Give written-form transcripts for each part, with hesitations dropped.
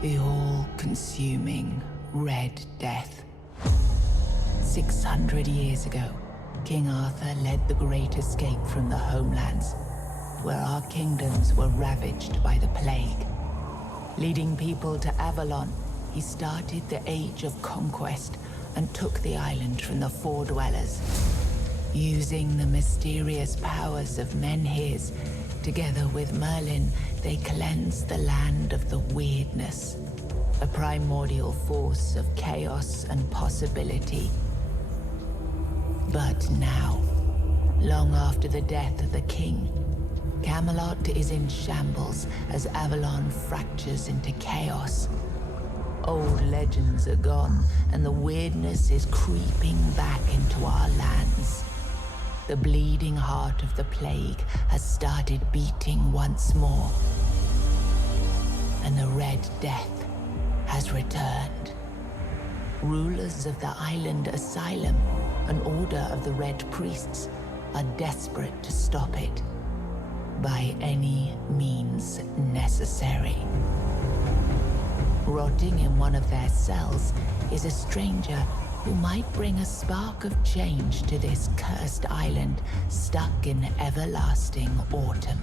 The all-consuming Red Death. 600 years ago, King Arthur led the Great Escape from the homelands, where our kingdoms were ravaged by the plague. Leading people to Avalon, he started the Age of Conquest and took the island from the Four-Dwellers. Using the mysterious powers of Menhirs, together with Merlin, they cleansed the land of the weirdness, a primordial force of chaos and possibility. But now, long after the death of the king, Camelot is in shambles as Avalon fractures into chaos. Old legends are gone, and the weirdness is creeping back into our lands. The bleeding heart of the plague has started beating once more, and the Red Death has returned. Rulers of the island asylum, an order of the Red Priests, are desperate to stop it by any means necessary. Rotting in one of their cells is a stranger who might bring a spark of change to this cursed island stuck in everlasting autumn.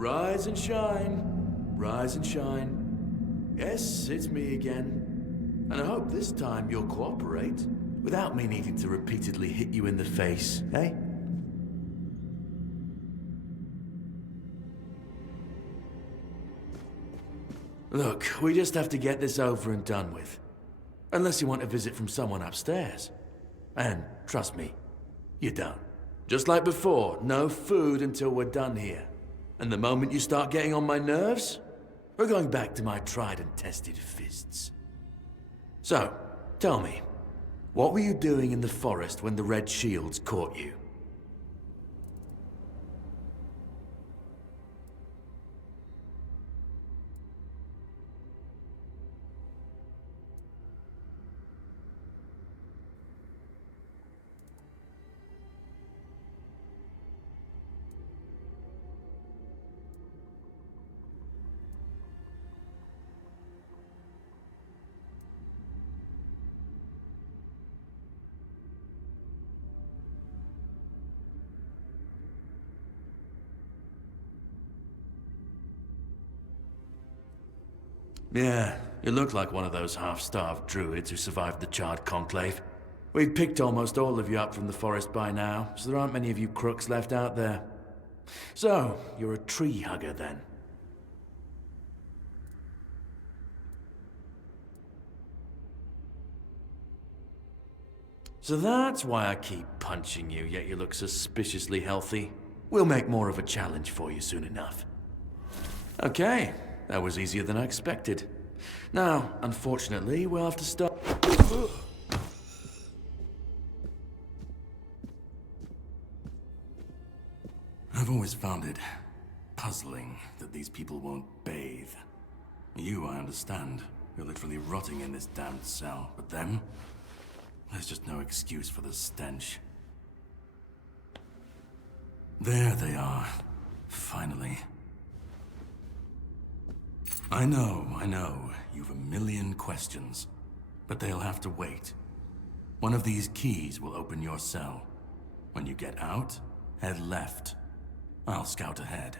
Rise and shine, rise and shine. Yes, it's me again. And I hope this time you'll cooperate, without me needing to repeatedly hit you in the face, eh? Look, we just have to get this over and done with. Unless you want a visit from someone upstairs. And trust me, you don't. Just like before, no food until we're done here. And the moment you start getting on my nerves, we're going back to my tried and tested fists. So, tell me, what were you doing in the forest when the Red Shields caught you? Yeah, you look like one of those half-starved druids who survived the Charred Conclave. We've picked almost all of you up from the forest by now, so there aren't many of you crooks left out there. So, you're a tree hugger then? So that's why I keep punching you, yet you look suspiciously healthy. We'll make more of a challenge for you soon enough. Okay. That was easier than I expected. Now, unfortunately, we'll have to start... I've always found it puzzling that these people won't bathe. You, I understand. You're literally rotting in this damned cell. But them? There's just no excuse for the stench. There they are. Finally. I know. You've a million questions. But they'll have to wait. One of these keys will open your cell. When you get out, head left. I'll scout ahead.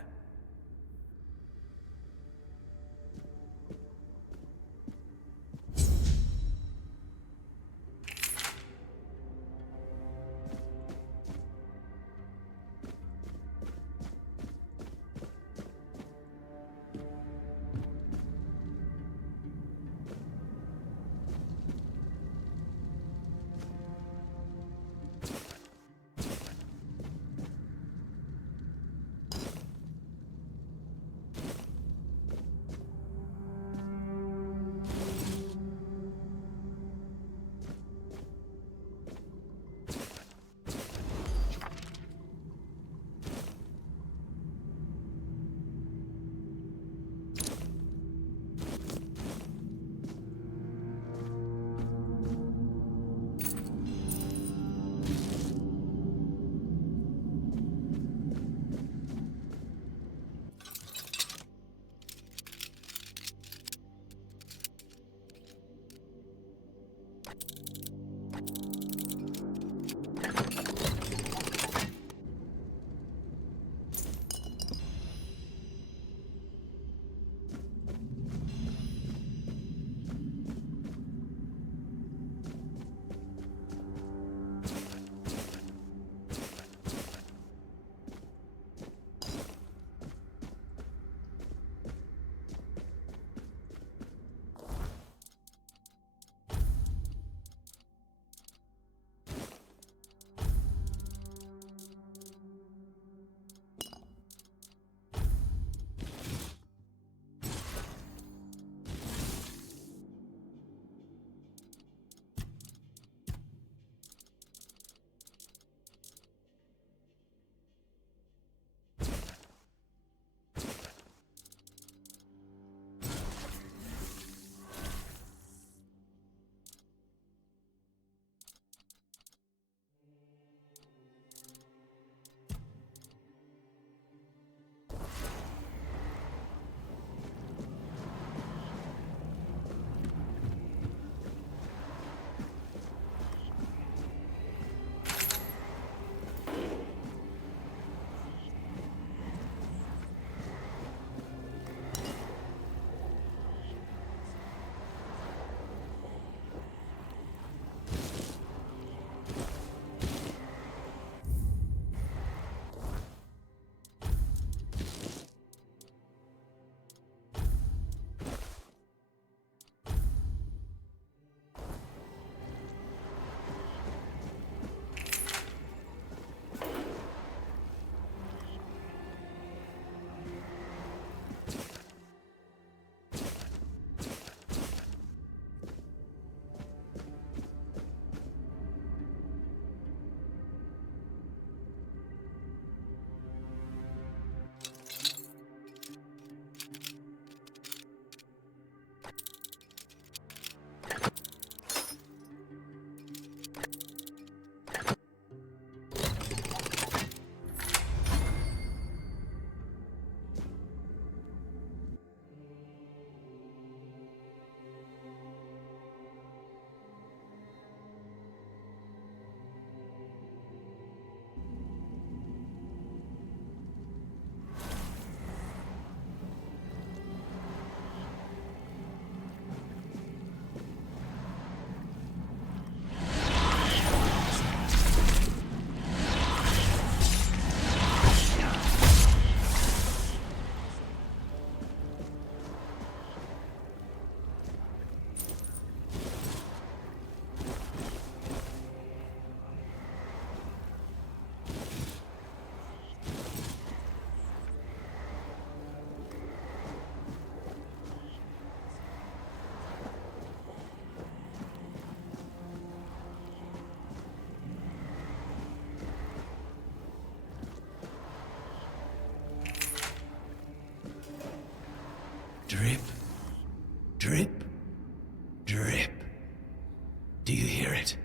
Do you hear it?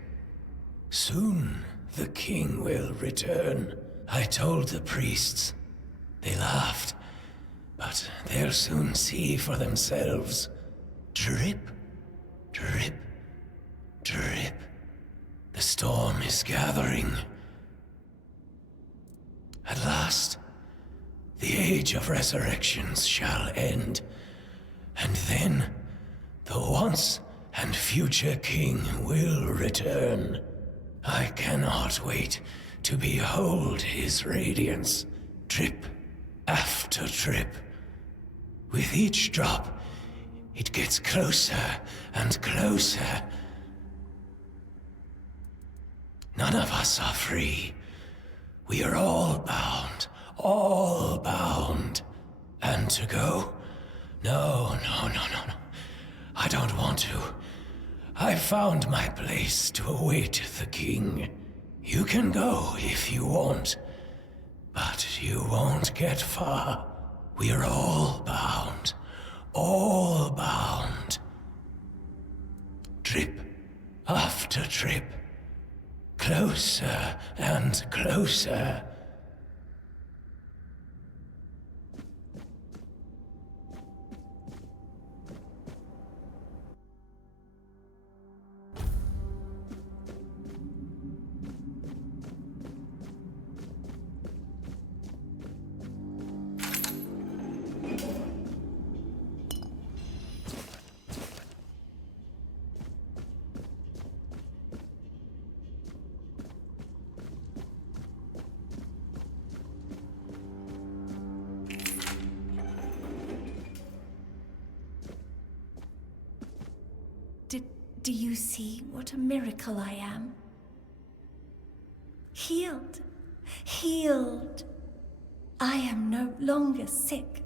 Soon the king will return. I told the priests. They laughed. But they'll soon see for themselves. Drip, drip, drip. The storm is gathering. At last, the age of resurrections shall end. And then, the once and future king will return. I cannot wait to behold his radiance. Drip after drip. With each drop, it gets closer and closer. None of us are free. We are all bound, all bound. And to go? No. I don't want to. I found my place to await the king. You can go if you want, but you won't get far. We are all bound, all bound. Drip after drip, closer and closer. Do you see what a miracle I am? Healed. Healed. I am no longer sick.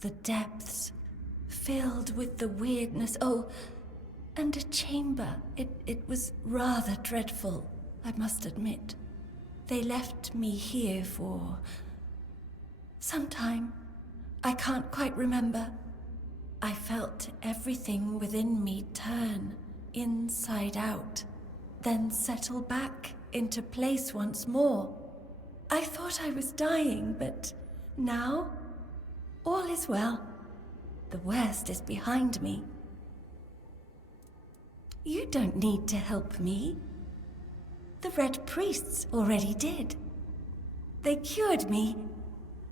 The depths, filled with the weirdness. Oh, and a chamber. It was rather dreadful, I must admit. They left me here for some time. I can't quite remember. I felt everything within me turn inside out, then settle back into place once more. I thought I was dying, but now all is well. The worst is behind me. You don't need to help me. The Red Priests already did. They cured me.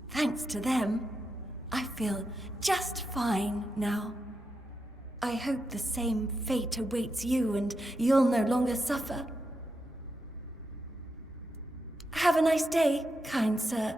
Thanks to them, I feel just fine now. I hope the same fate awaits you and you'll no longer suffer. Have a nice day, kind sir.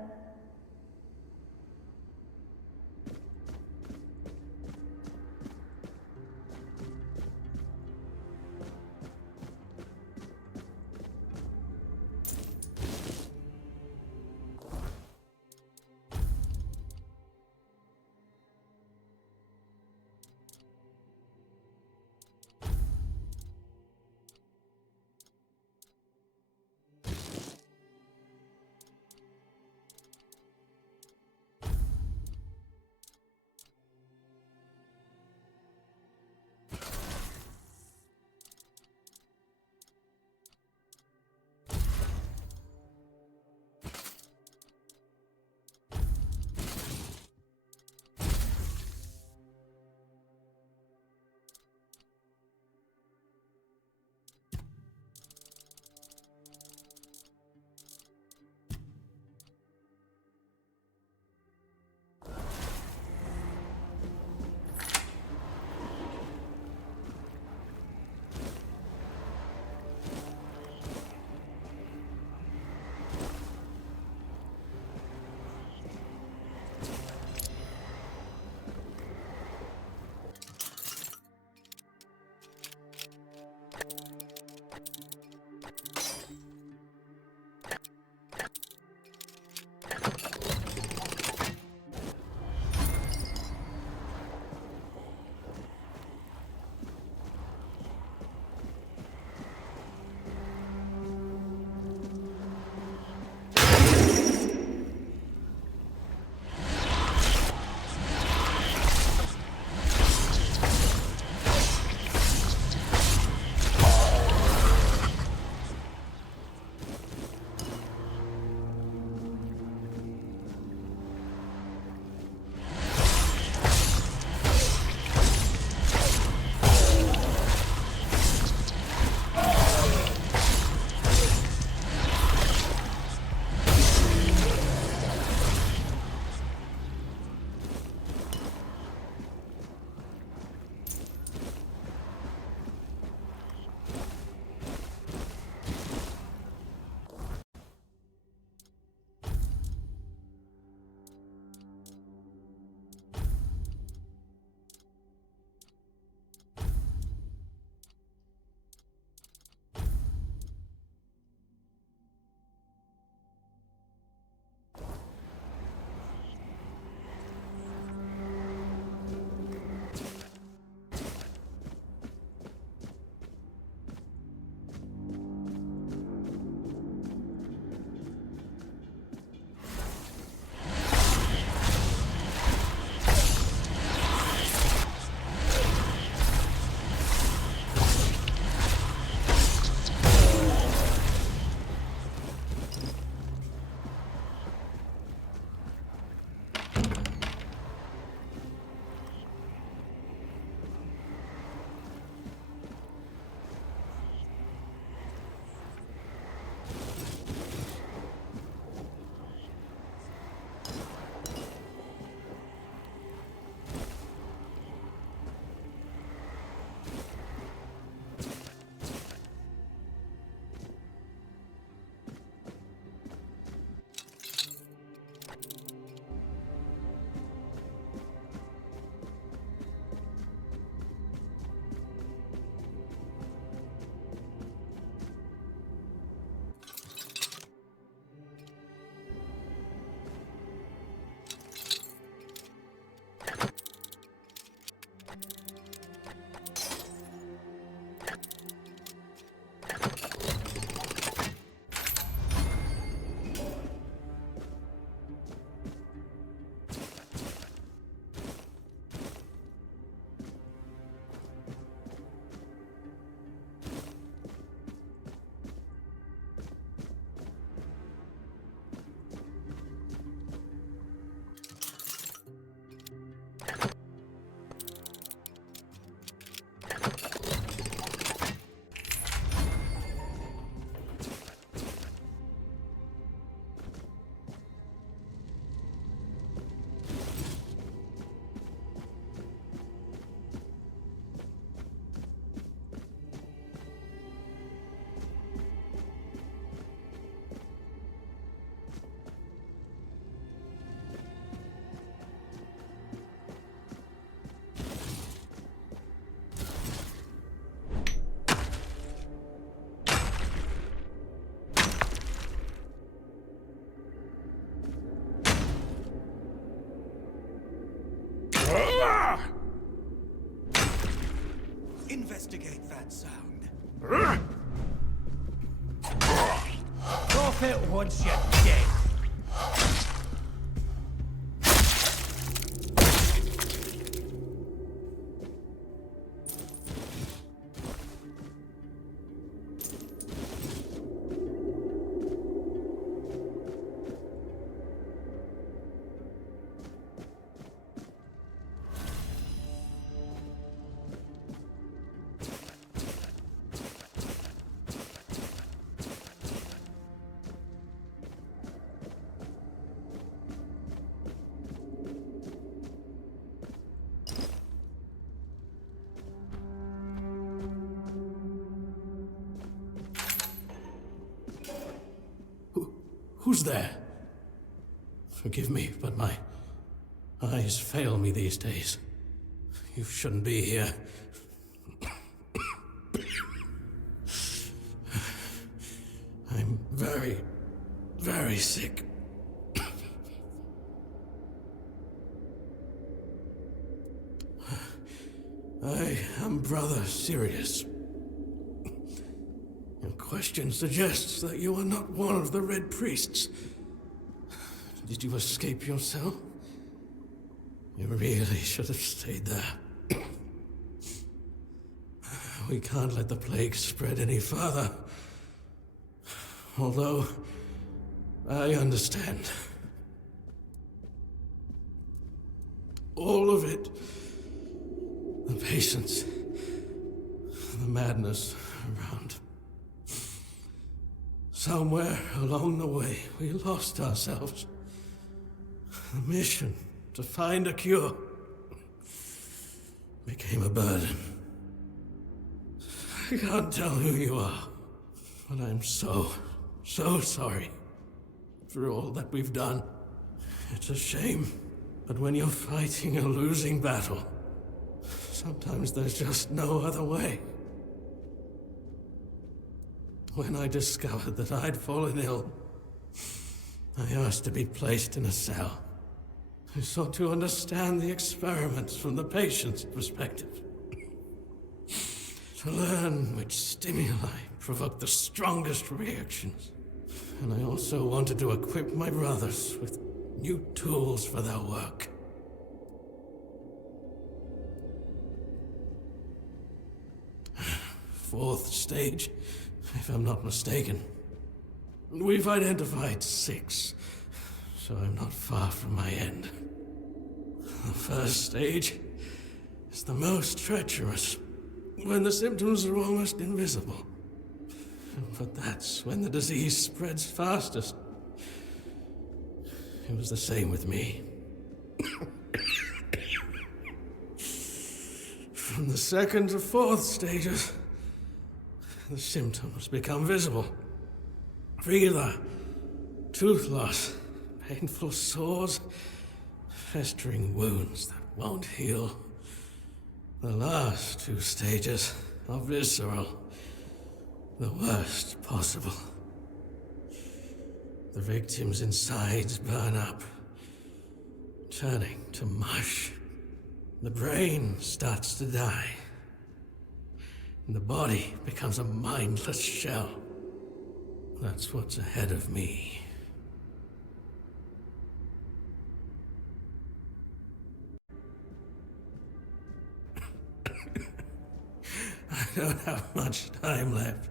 Investigate that sound. Off it once you're dead. Who's there? Forgive me, but my eyes fail me these days. You shouldn't be here. I'm very, very sick. I am Brother Sirius. Your question suggests that you are not one of the Red Priests. Did you escape your cell? You really should have stayed there. We can't let the plague spread any further. Although, I understand. All of it. The patience. The madness around. Somewhere along the way, we lost ourselves. The mission to find a cure became a burden. I can't tell who you are, but I'm so sorry for all that we've done. It's a shame, but when you're fighting a losing battle, sometimes there's just no other way. When I discovered that I'd fallen ill, I asked to be placed in a cell. I sought to understand the experiments from the patient's perspective. To learn which stimuli provoke the strongest reactions. And I also wanted to equip my brothers with new tools for their work. Fourth stage, if I'm not mistaken. We've identified 6, so I'm not far from my end. The first stage is the most treacherous, when the symptoms are almost invisible. But that's when the disease spreads fastest. It was the same with me. From the second to fourth stages, the symptoms become visible. Fever, tooth loss, painful sores, festering wounds that won't heal. The last 2 stages are visceral, the worst possible. The victim's insides burn up, turning to mush. The brain starts to die. And the body becomes a mindless shell. That's what's ahead of me. I don't have much time left.